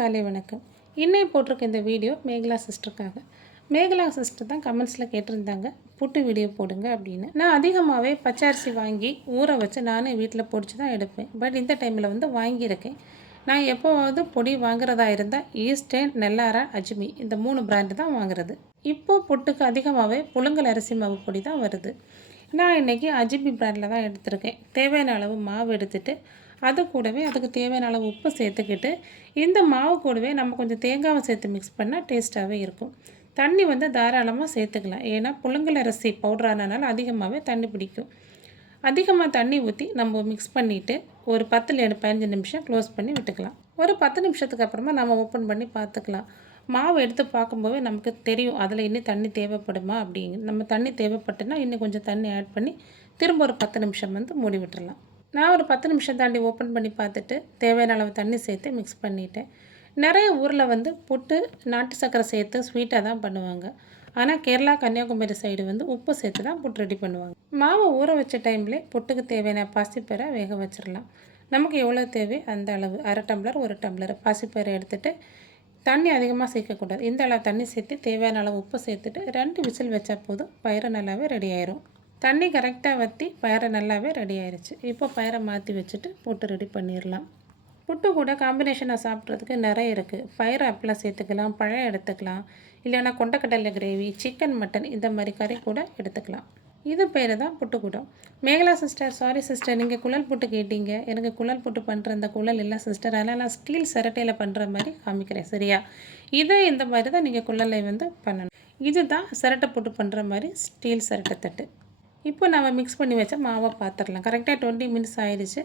காலை வணக்கம். இன்னைக்கு போட்டிருக்க இந்த வீடியோ மேகலா சிஸ்டருக்காக. மேகலா சிஸ்டர் தான் கமெண்ட்ஸில் கேட்டிருந்தாங்க, புட்டு வீடியோ போடுங்க அப்படின்னு. நான் அதிகமாகவே பச்சரிசி வாங்கி ஊற வச்சு நானே வீட்டில் பொடிச்சு தான் எடுப்பேன். பட் இந்த டைமில் வாங்கியிருக்கேன். நான் எப்போவாவது பொடி வாங்குறதா இருந்தால் ஈஸ்டர்ன், நெல்லாரா, அஜ்மி இந்த 3 பிராண்டு தான் வாங்குறது. இப்போது புட்டுக்கு அதிகமாகவே புழுங்கல் அரிசி மாவு பொடி தான் வருது. நான் இன்றைக்கி அஜ்மி பிராண்டில் தான் எடுத்திருக்கேன். தேவையான அளவு மாவு எடுத்துகிட்டு அது கூடவே அதுக்கு தேவையான அளவு உப்பு சேர்த்துக்கிட்டு இந்த மாவு கூடவே நம்ம கொஞ்சம் தேங்காவை சேர்த்து மிக்ஸ் பண்ணால் டேஸ்ட்டாகவே இருக்கும். தண்ணி தாராளமாக சேர்த்துக்கலாம். ஏன்னா புழுங்கல் அரிசி பவுடரானால அதிகமாகவே தண்ணி பிடிக்கும். அதிகமாக தண்ணி ஊற்றி நம்ம மிக்ஸ் பண்ணிவிட்டு ஒரு 10லேருந்து 15 நிமிஷம் க்ளோஸ் பண்ணி விட்டுக்கலாம். ஒரு 10 நிமிஷத்துக்கு அப்புறமா நம்ம ஓப்பன் பண்ணி பார்த்துக்கலாம். மாவு எடுத்து பார்க்கும்போது நமக்கு தெரியும் அதில் இன்னும் தண்ணி தேவைப்படுமா அப்படிங்க. நம்ம தண்ணி தேவைப்பட்டுன்னா இன்னும் கொஞ்சம் தண்ணி ஆட் பண்ணி திரும்ப ஒரு 10 நிமிஷம் மூடி விட்டுடலாம். நான் ஒரு 10 நிமிஷம் தாண்டி ஓப்பன் பண்ணி பார்த்துட்டு தேவையான அளவு தண்ணி சேர்த்து மிக்ஸ் பண்ணிட்டேன். நிறைய ஊரில் புட்டு நாட்டு சர்க்கரை சேர்த்து ஸ்வீட்டாக தான் பண்ணுவாங்க. ஆனால் கேரளா, கன்னியாகுமரி சைடு உப்பு சேர்த்து தான் புட்டு ரெடி பண்ணுவாங்க. மாவை ஊற வச்ச டைம்லேயே புட்டுக்கு தேவையான பாசிப்பயிரை வேக வச்சிடலாம். நமக்கு எவ்வளோ தேவை அந்த அளவு 1/2 டம்ளர் 1 டம்ளர் பாசிப்பயிரை எடுத்துகிட்டு தண்ணி அதிகமாக சேர்க்கக்கூடாது. இந்த அளவு தண்ணி சேர்த்து தேவையான அளவு உப்பு சேர்த்துட்டு 2 விசில் வச்சா போதும், பயிரை நல்லாவே ரெடி ஆயிரும். தண்ணி கரெக்டாக வற்றி பயிரை நல்லாவே ரெடி ஆயிடுச்சு. இப்போ பயிரை மாற்றி வச்சுட்டு புட்டு ரெடி பண்ணிடலாம். புட்டு கூட காம்பினேஷனாக சாப்பிட்றதுக்கு நிறைய இருக்குது. பயிரை அப்பளம் சேர்த்துக்கலாம், பழம் எடுத்துக்கலாம், இல்லைன்னா கொண்டக்கடலை கிரேவி, சிக்கன், மட்டன் இந்த மாதிரி கறி கூட எடுத்துக்கலாம். இது பேர் தான் புட்டுக்கூடம். மேகலா சிஸ்டர், சாரி சிஸ்டர், நீங்கள் குழல் புட்டு கேட்டீங்க. எனக்கு குழல் புட்டு பண்ணுற அந்த குழல் இல்லை சிஸ்டர், அதனால் நான் ஸ்டீல் சிரட்டையில் பண்ணுற மாதிரி காமிக்கிறேன், சரியா? இந்த மாதிரி தான் நீங்கள் குழலை பண்ணணும். இது தான் சிரட்டை புட்டு பண்ணுற மாதிரி ஸ்டீல் சிரட்டை தட்டு. இப்போ நம்ம மிக்ஸ் பண்ணி வச்ச மாவை பார்த்துடலாம். கரெக்டாக 20 மினிட்ஸ் ஆயிடுச்சு.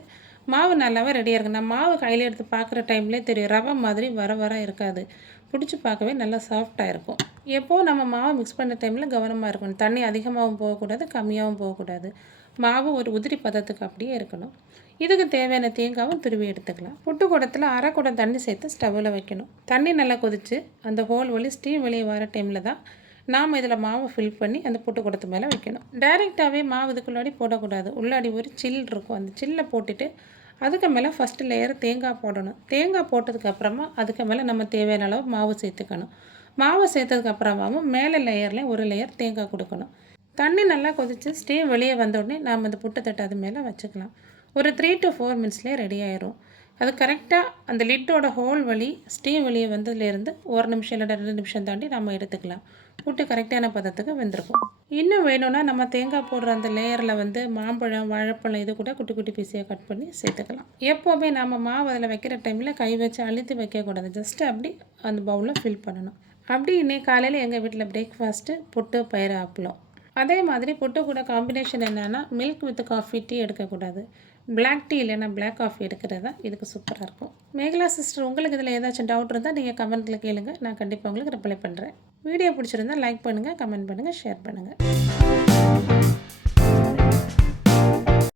மாவு நல்லாவே ரெடியாக இருக்குது. நான் மாவு கையில் எடுத்து பார்க்குற டைம்லேயே தெரியும், ரவை மாதிரி வர இருக்காது. பிடிச்சி பார்க்கவே நல்லா சாஃப்டாக இருக்கும். எப்போது நம்ம மாவை மிக்ஸ் பண்ண டைமில் கவனமாக இருக்கணும். தண்ணி அதிகமாகவும் போகக்கூடாது, கம்மியாகவும் போகக்கூடாது. மாவு ஒரு உதிரி பதத்துக்கு அப்படியே இருக்கணும். இதுக்கு தேவையான தேங்காவும் துருவி எடுத்துக்கலாம். புட்டு குடத்தில் 1/2 குடம் தண்ணி சேர்த்து ஸ்டவ்வில் வைக்கணும். தண்ணி நல்லா கொதித்து அந்த ஹோல் வழி ஸ்டீம் வெளியே வர டைமில் தான் நாம் இதில் மாவை ஃபில் பண்ணி அந்த புட்டு குடத்து மேலே வைக்கணும். டைரெக்டாகவே மாவு இதுக்குள்ளாடி போடக்கூடாது. உள்ளாடி ஒரு சில் இருக்கும். அந்த சில்லை போட்டுட்டு அதுக்கு மேலே ஃபஸ்ட்டு லேயர் தேங்காய் போடணும். தேங்காய் போட்டதுக்கப்புறமா அதுக்கு மேலே நம்ம தேவையான அளவு மாவு சேர்த்துக்கணும். மாவு சேர்த்ததுக்கப்புறமாவும் மேலே லேயர்லேயும் ஒரு லேயர் தேங்காய் கொடுக்கணும். தண்ணி நல்லா கொதித்து ஸ்டீம் வெளியே வந்தோடனே நாம் அந்த புட்டு தட்டு அது மேலே வச்சுக்கலாம். ஒரு 3 to 4 மினிட்ஸ்லேயே ரெடி ஆயிரும். அது கரெக்டாக அந்த லிட்டோட ஹோல் வழி ஸ்டீம் வெளியே வந்ததுலேருந்து 1 நிமிஷம் இல்லை 2 நிமிஷம் தாண்டி நம்ம எடுத்துக்கலாம். புட்டு கரெக்டான பதத்துக்கு வெந்திருக்கும். இன்னும் வேணும்னா நம்ம தேங்காய் போடுற அந்த லேயரில் மாம்பழம், வாழைப்பழம் இது கூட குட்டி குட்டி பீஸையாக கட் பண்ணி சேர்த்துக்கலாம். எப்போவுமே நம்ம மாவு அதில் வைக்கிற டைமில் கை வச்சு அழுத்தி வைக்கக்கூடாது. ஜஸ்ட்டு அப்படி அந்த பவுலில் ஃபில் பண்ணணும். அப்படி இன்னைக்கு காலையில் எங்கள் வீட்டில் பிரேக்ஃபாஸ்ட்டு புட்டு, பயிறு, அப்பளம். அதே மாதிரி புட்டு கூட காம்பினேஷன் என்னென்னா மில்க் வித் காஃபி, டீ எடுக்கக்கூடாது. பிளாக் டீ இல்லைன்னா பிளாக் காஃபி எடுக்கிறது தான் இதுக்கு சூப்பராக இருக்கும். மேகலா சிஸ்டர், உங்களுக்கு இதில் ஏதாச்சும் டவுட் இருந்தால் நீங்கள் கமெண்ட்டில் கேளுங்க. நான் கண்டிப்பாக உங்களுக்கு ரிப்ளை பண்ணுறேன். வீடியோ பிடிச்சிருந்தால் லைக் பண்ணுங்கள், கமெண்ட் பண்ணுங்கள், ஷேர் பண்ணுங்கள்.